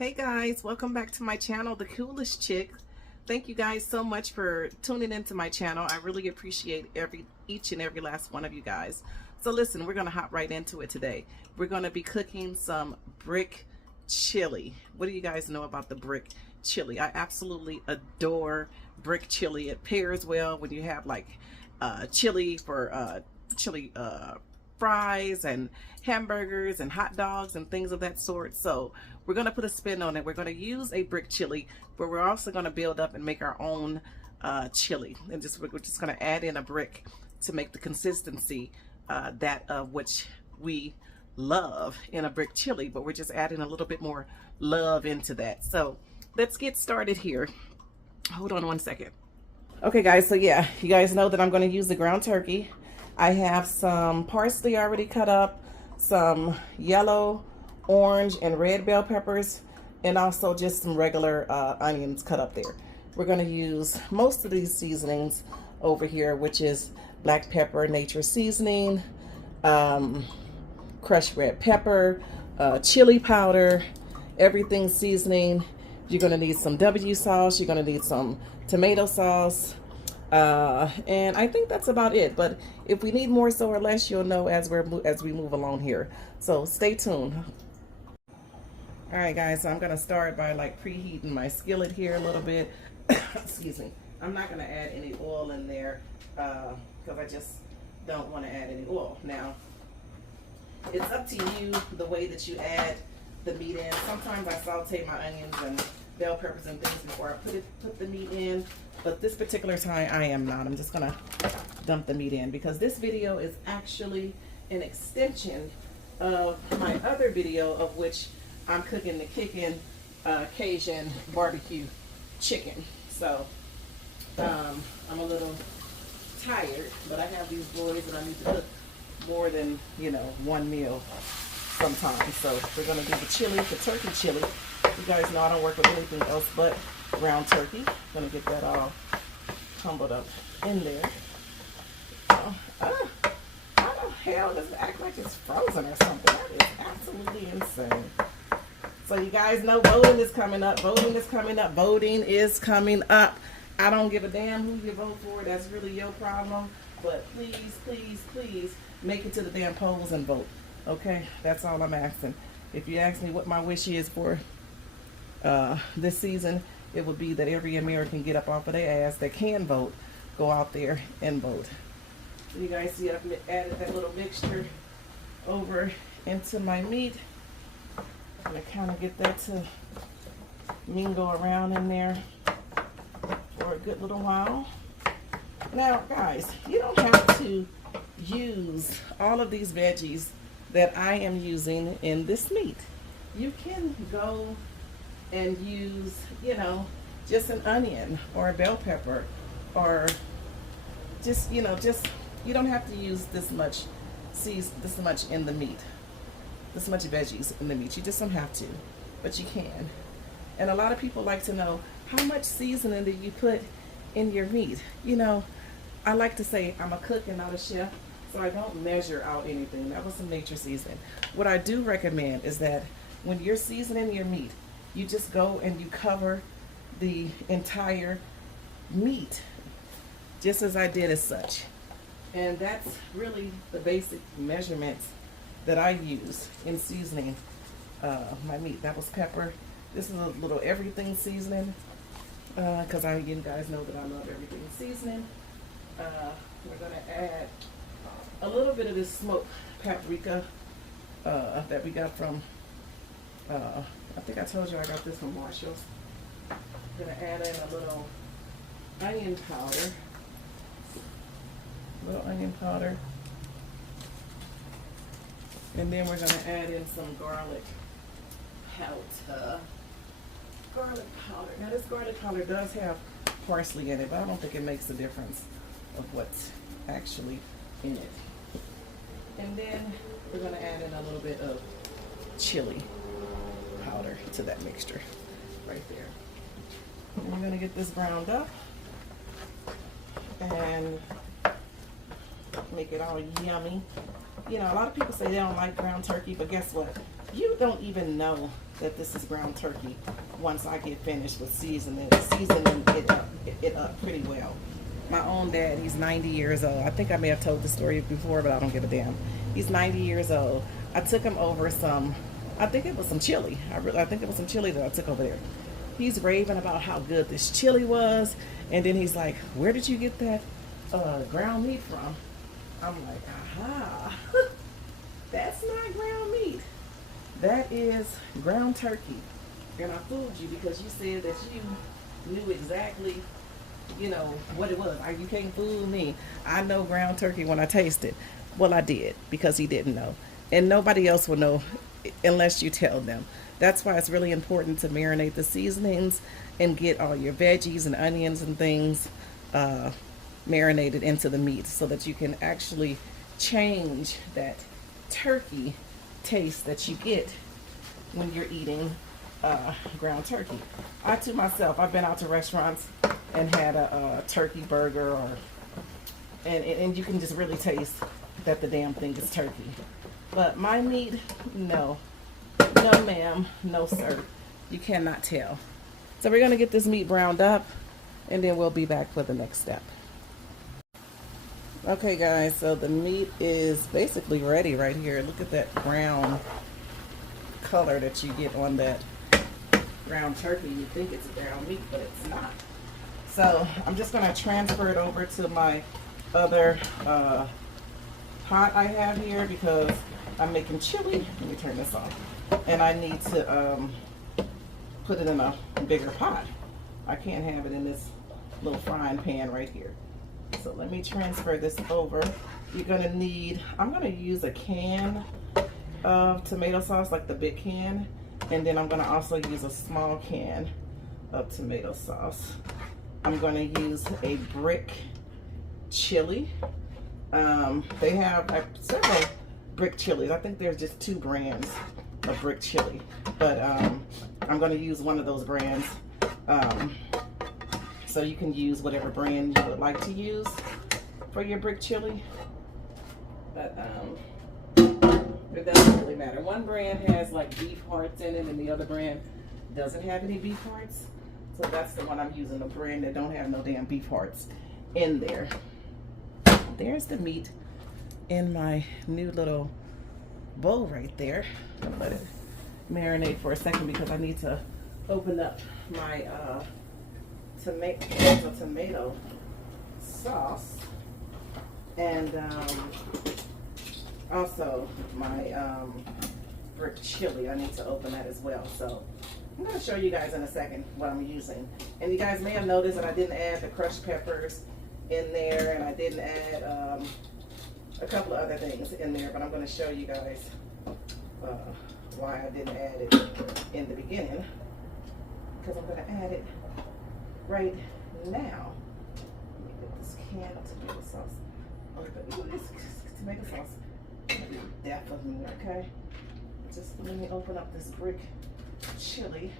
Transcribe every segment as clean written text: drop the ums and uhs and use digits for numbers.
Hey guys, welcome back to my channel, The Coolest Chick. Thank you guys so much for tuning into my channel. I really appreciate each and every last one of you guys. So listen, we're gonna hop right into it today. We're gonna be cooking some brick chili. What do you guys know about the brick chili? I absolutely adore brick chili. It pairs well when you have like chili for chili fries and hamburgers and hot dogs and things of that sort. So we're going to put a spin on it. We're going to use a brick chili, but we're also going to build up and make our own chili. And we're just going to add in a brick to make the consistency that of which we love in a brick chili, but we're just adding a little bit more love into that. So let's get started here. Hold on one second. Okay guys, so yeah, you guys know that I'm going to use the ground turkey. I have some parsley already cut up, some yellow, orange, and red bell peppers, and also just some regular onions cut up there. We're going to use most of these seasonings over here, which is black pepper, nature seasoning, crushed red pepper, chili powder, everything seasoning. You're going to need some W sauce. You're going to need some tomato sauce. And I think that's about it, but if we need more so or less, you'll know as we move along here, so stay tuned. All right guys, so I'm gonna start by like preheating my skillet here a little bit. Excuse me. I'm not gonna add any oil in there because I just don't want to add any oil. Now it's up to you the way that you add the meat in. Sometimes I saute my onions and bell peppers and things before I put the meat in, but this particular time I am not. I'm just gonna dump the meat in because this video is actually an extension of my other video, of which I'm cooking the kickin' Cajun barbecue chicken. So I'm a little tired, but I have these boys and I need to cook more than, you know, one meal sometimes. So we're gonna do the chili, the turkey chili. You guys know I don't work with anything else but ground turkey. Gonna get that all tumbled up in there. How the hell does it act like it's frozen or something? That is absolutely insane. So you guys know voting is coming up. Voting is coming up. Voting is coming up. I don't give a damn who you vote for. That's really your problem. But please, please, please make it to the damn polls and vote. Okay? That's all I'm asking. If you ask me what my wish is for this season, it would be that every American get up off of their ass that can vote, go out there and vote. So you guys see I've added that little mixture over into my meat. I'm gonna kind of get that to mingle around in there for a good little while. Now guys, you don't have to use all of these veggies that I am using in this meat. You can go and use, you know, just an onion or a bell pepper, or just, you know, you don't have to use this much in the meat, this much veggies in the meat. You just don't have to, but you can. And a lot of people like to know, how much seasoning do you put in your meat? You know, I like to say I'm a cook and not a chef, so I don't measure out anything. That was some nature seasoning. What I do recommend is that when you're seasoning your meat, you just go and you cover the entire meat, just as I did as such. And that's really the basic measurements that I use in seasoning my meat. That was pepper. This is a little everything seasoning, because you guys know that I love everything seasoning. We're gonna add a little bit of this smoked paprika that we got from, I think I told you I got this from Marshall's. I'm gonna add in a little onion powder. And then we're gonna add in some garlic powder. Now this garlic powder does have parsley in it, but I don't think it makes a difference of what's actually in it. And then we're gonna add in a little bit of chili powder to that mixture right there. And we're gonna get this browned up and make it all yummy. You know, a lot of people say they don't like ground turkey, but guess what? You don't even know that this is ground turkey once I get finished with seasoning it up pretty well. My own dad, he's 90 years old. I think I may have told the story before, but I don't give a damn. He's 90 years old. I took him over some, I think it was some chili. I think it was some chili that I took over there. He's raving about how good this chili was. And then he's like, where did you get that ground meat from? I'm like, aha, that's not ground meat. That is ground turkey. And I fooled you because you said that you knew exactly, you know, what it was. You can't fool me. I know ground turkey when I taste it. Well, I did because he didn't know. And nobody else will know unless you tell them. That's why it's really important to marinate the seasonings and get all your veggies and onions and things marinated into the meat so that you can actually change that turkey taste that you get when you're eating ground turkey. I too myself, I've been out to restaurants and had a turkey burger, and you can just really taste that the damn thing is turkey. But my meat, no ma'am, no sir, you cannot tell. So we're gonna get this meat browned up, and then we'll be back for the next step. Okay guys, so the meat is basically ready right here. Look at that brown color that you get on that ground turkey. You think it's ground meat, but it's not. So I'm just gonna transfer it over to my other pot I have here because I'm making chili. Let me turn this off. And I need to put it in a bigger pot. I can't have it in this little frying pan right here. So let me transfer this over. You're gonna need, I'm gonna use a can of tomato sauce, like the big can. And then I'm gonna also use a small can of tomato sauce. I'm gonna use a brick chili. They have several brick chilies. I think there's just 2 brands of brick chili, but I'm going to use one of those brands. So you can use whatever brand you would like to use for your brick chili, but it doesn't really matter. One brand has like beef hearts in it, and the other brand doesn't have any beef hearts. So that's the one I'm using, the brand that don't have no damn beef hearts in there. There's the meat in my new little bowl right there. I'm gonna let it marinate for a second because I need to open up my tomato sauce and also my brick chili. I need to open that as well. So I'm going to show you guys in a second what I'm using. And you guys may have noticed that I didn't add the crushed peppers in there, and I didn't add a couple of other things in there, but I'm going to show you guys why I didn't add it in the beginning, because I'm going to add it right now. Let me get this can of tomato sauce. Ooh, this tomato sauce is death of me, okay? Just let me open up this brick chili.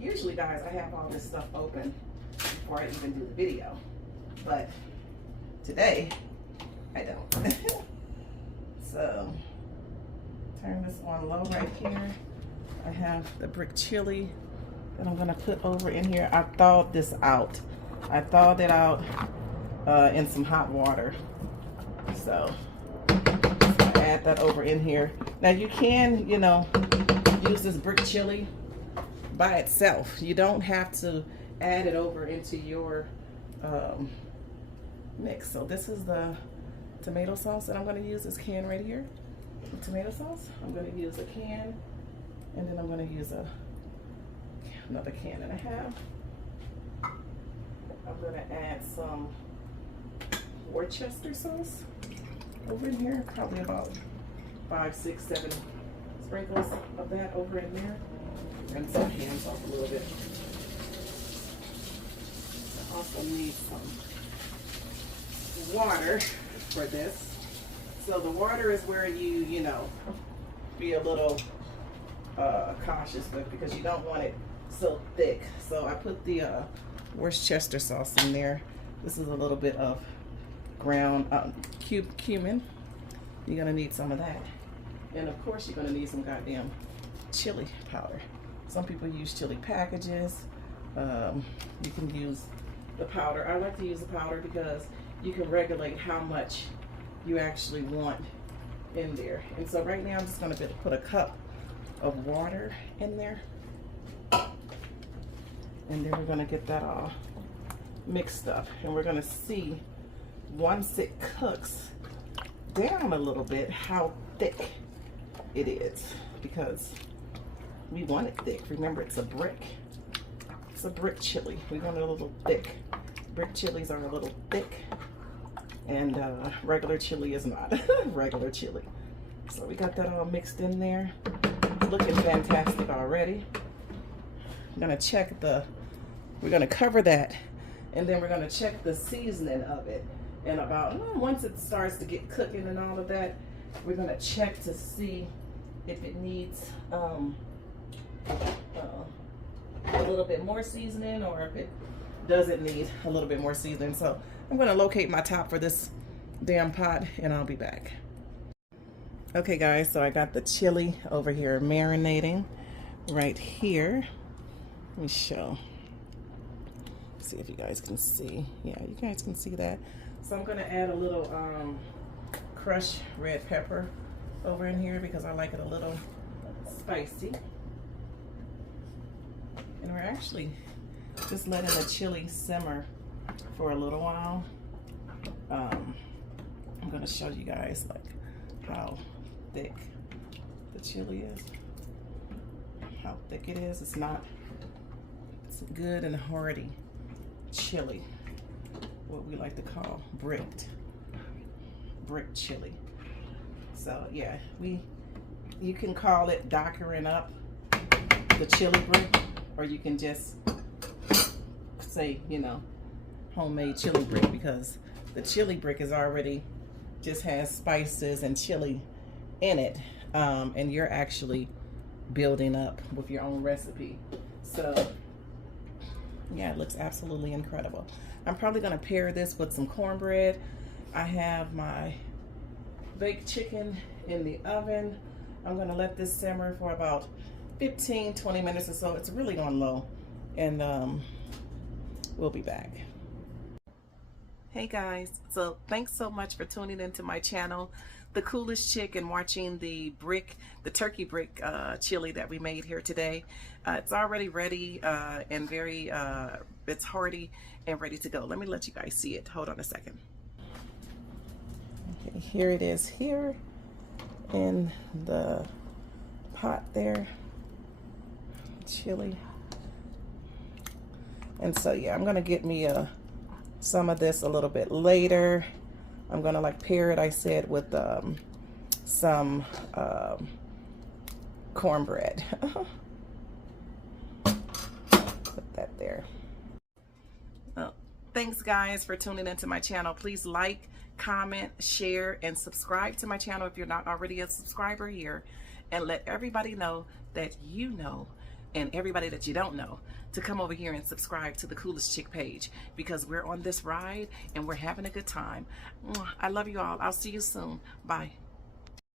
Usually, guys, I have all this stuff open before I even do the video, but today I don't. So turn this on low right here. I have the brick chili that I'm gonna put over in here. I thawed this out. I thawed it out in some hot water. So I add that over in here. Now you can, you know, use this brick chili by itself. You don't have to add it over into your mix. So this is the tomato sauce that I'm going to use, this can right here. The tomato sauce. I'm going to use a can, and then I'm going to use another can and a half. I'm going to add some Worcester sauce over in here, probably about 5, 6, 7 sprinkles of that over in there. Rinse my hands off a little bit. I also need some water for this. So the water is where you know, be a little cautious with, because you don't want it so thick. So I put the Worcester sauce in there. This is a little bit of ground cumin. You're gonna need some of that. And of course, you're gonna need some goddamn chili powder. Some people use chili packages. You can use the powder. I like to use the powder because you can regulate how much you actually want in there. And so right now I'm just gonna put a cup of water in there. And then we're gonna get that all mixed up. And we're gonna see, once it cooks down a little bit, how thick it is, because we want it thick. Remember, it's a brick. It's a brick chili. We want it a little thick. Brick chilies are a little thick, and regular chili is not regular chili. So we got that all mixed in there. Looking fantastic already. I'm gonna check we're gonna cover that, and then we're gonna check the seasoning of it. And about, once it starts to get cooking and all of that, we're gonna check to see if it needs a little bit more seasoning, or if it doesn't need a little bit more seasoning. So I'm gonna locate my top for this damn pot, and I'll be back. Okay guys, so I got the chili over here marinating right here. Let me show. See if you guys can see. Yeah, you guys can see that. So I'm gonna add a little crushed red pepper over in here because I like it a little spicy. And we're actually just letting the chili simmer for a little while. I'm gonna show you guys like how thick the chili is. How thick it is. It's good and hearty chili. What we like to call brick chili. So yeah, you can call it dockering up the chili brick, or you can just say, you know, homemade chili brick, because the chili brick is already just has spices and chili in it, and you're actually building up with your own recipe. So yeah, it looks absolutely incredible. I'm probably gonna pair this with some cornbread. I have my baked chicken in the oven. I'm gonna let this simmer for about 15-20 minutes or so. It's really on low, and we'll be back. Hey guys, so thanks so much for tuning into my channel, The Coolest Chick, and watching the turkey brick chili that we made here today. It's already ready and very, it's hearty and ready to go. Let me let you guys see it. Hold on a second. Okay, here it is here in the pot there, chili. And so yeah, I'm gonna get me some of this a little bit later. I'm gonna like pair it, I said, with some cornbread. Put that there. Well, thanks guys for tuning into my channel. Please like, comment, share, and subscribe to my channel if you're not already a subscriber here, and let everybody know that you know, and everybody that you don't know, to come over here and subscribe to the Coolest Chick page, because we're on this ride and we're having a good time. I love you all. I'll see you soon. Bye.